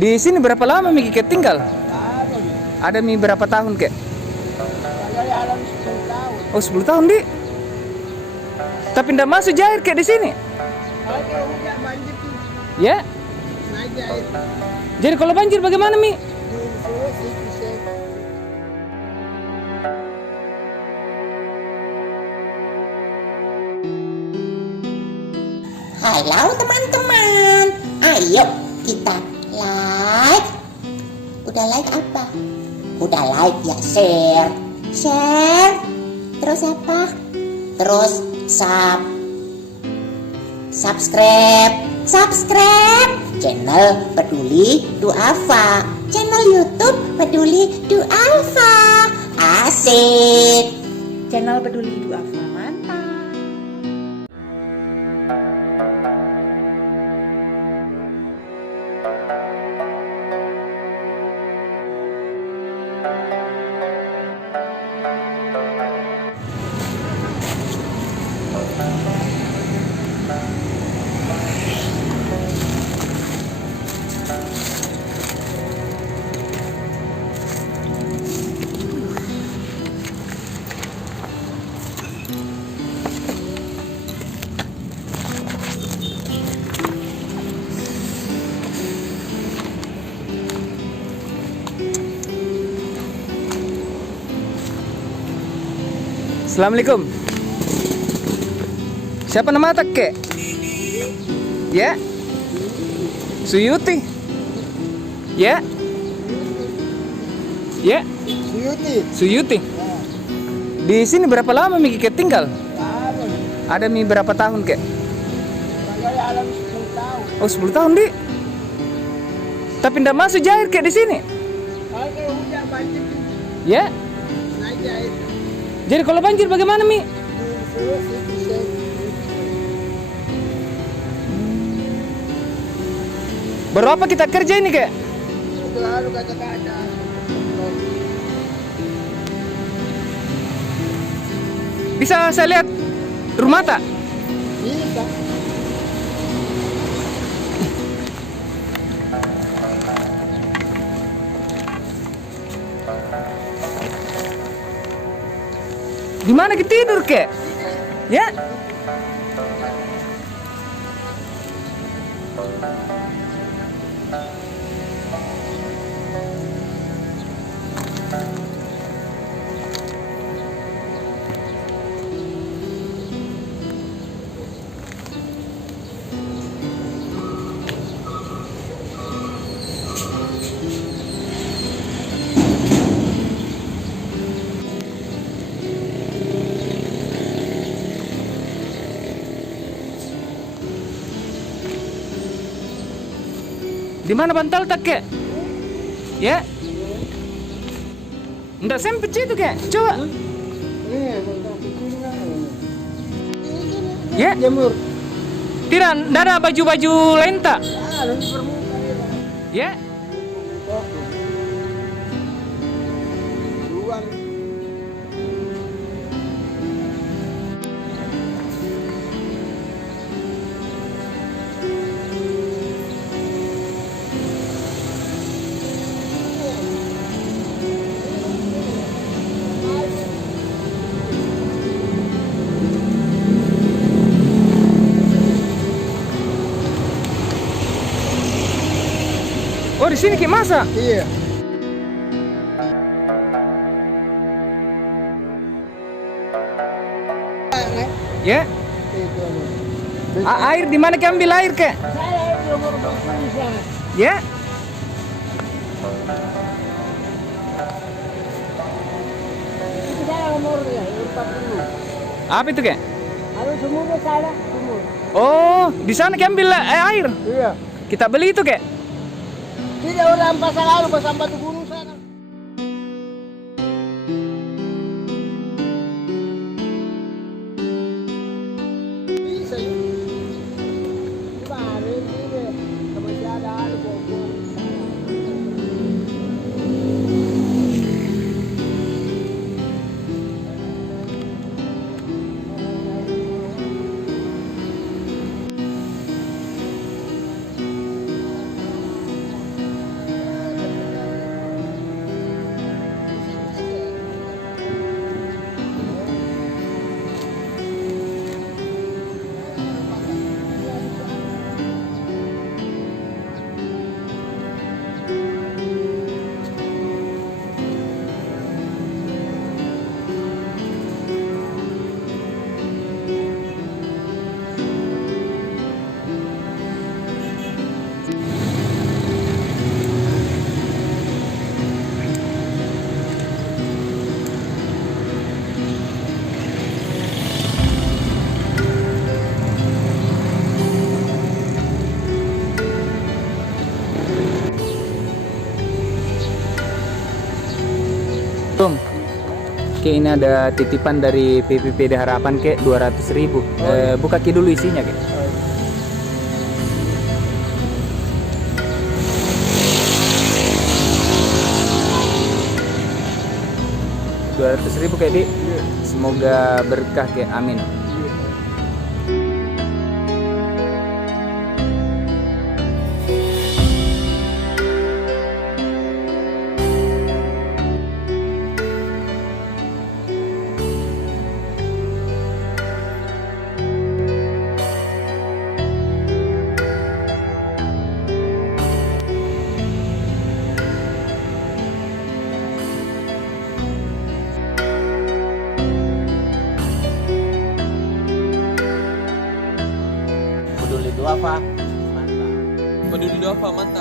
Di sini berapa lama Miki tinggal? Ada mi berapa tahun kek? Dari alam 10 tahun. Oh 10 tahun di. Tapi ndak masuk Jair kek di sini? Kalau hujan banjir tuh Ya. naik air. Jadi kalau banjir bagaimana mi? Di Sulawesi bisa. Halo teman-teman, ayo kita like. Udah like apa? Udah like ya share. Share. Terus apa? Terus subscribe. Subscribe channel Peduli Duafa. Channel YouTube Peduli Duafa. Asik. Channel Peduli Duafa, mantap. Assalamualaikum. Siapa nama tak kek? Ya. Suyuti. Ya. Ya. Suyuti. Suyuti. Di sini berapa lama Miki tinggal? Ada mi berapa tahun kek? Dari alam 10 tahun. Oh 10 tahun di. Tapi ndak masuk Jair kek di sini? Kalau hujan banjir tuh Ya. naik air. Jadi kalau banjir bagaimana mi? Di Sulawesi bisa. Berapa kita kerja ini kek? Selalu kata-kata. Bisa saya lihat rumah tak? Bisa. Di mana kita tidur kek? Ya. Di mana bantal tak kek? Ya. Ndak sempit itu kek. Coba. Ya. Jemur. Tidak, ndak ada baju-baju lain tak? Harus bermuka ya. Ya. Luar. Oh di sini kek masa? Iya. Ya. Air di mana kek ambil air kek? Saya nomor 20 di sana. Ya. Itu saya nomornya 40. Apa itu kek? Harus sumurnya saya sumur. Oh, di sana kek ambil air. Iya. Kita beli itu kek? Tidak orang pasang lalu pas sampai di gunung sana. Bisa ya. Kemarin ini masih ada hal bobong. Tom, Kek ini ada titipan dari PPPD Harapan Kek 200.000. Buka Kek dulu isinya Kek. 200.000 Kek Dik. Semoga berkah Kek. Amin. Peduli Duafa. Mantap. Peduli Duafa mantap.